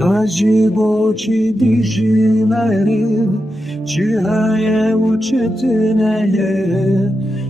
عجيبو چی دیجی مرد چی هایه و چتنه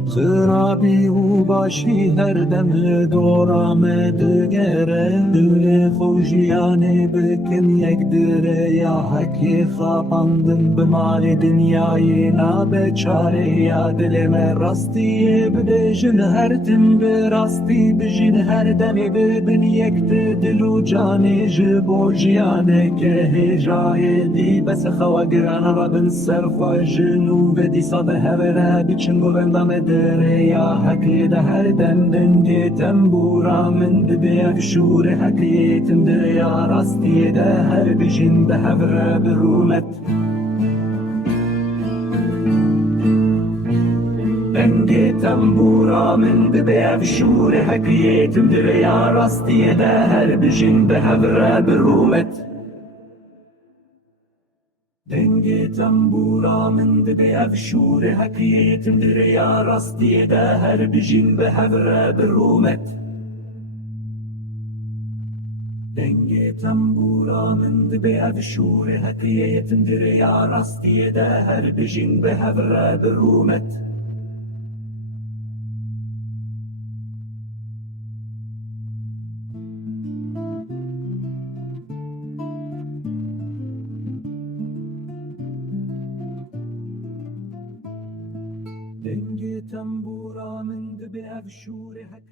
خرابی و باشی هر دم دورام دگره دل خوشیانه بکن یک دره یا حکی خواپاندن بمال دنیای نابچاره یا دل من راستی بدجن هر تم براستی بجن هر دمی ببن یک دل و جانه جبو جیانه که هجای دی بس خواگران را بن صرف جنوب دی صد هبره بچن گوندم دریا حکی ده هر دندن دی تنبورا من ببیک شور حکی تم دریا راستی ده هر بجن به هبره برومت بندی تنبورا من ببیک شور حکی تم دریا راستی ده هر بجن به هبره برومت دنگی تنبورا من ببیک شور حکی تم دریا راستی ده هر بجن به هبره برومت دنگی تنبورا من ببیک شور حکی تم دریا راستی ده هر بجن به هبره برومت دنگی تنبورا من ببیک شور حکی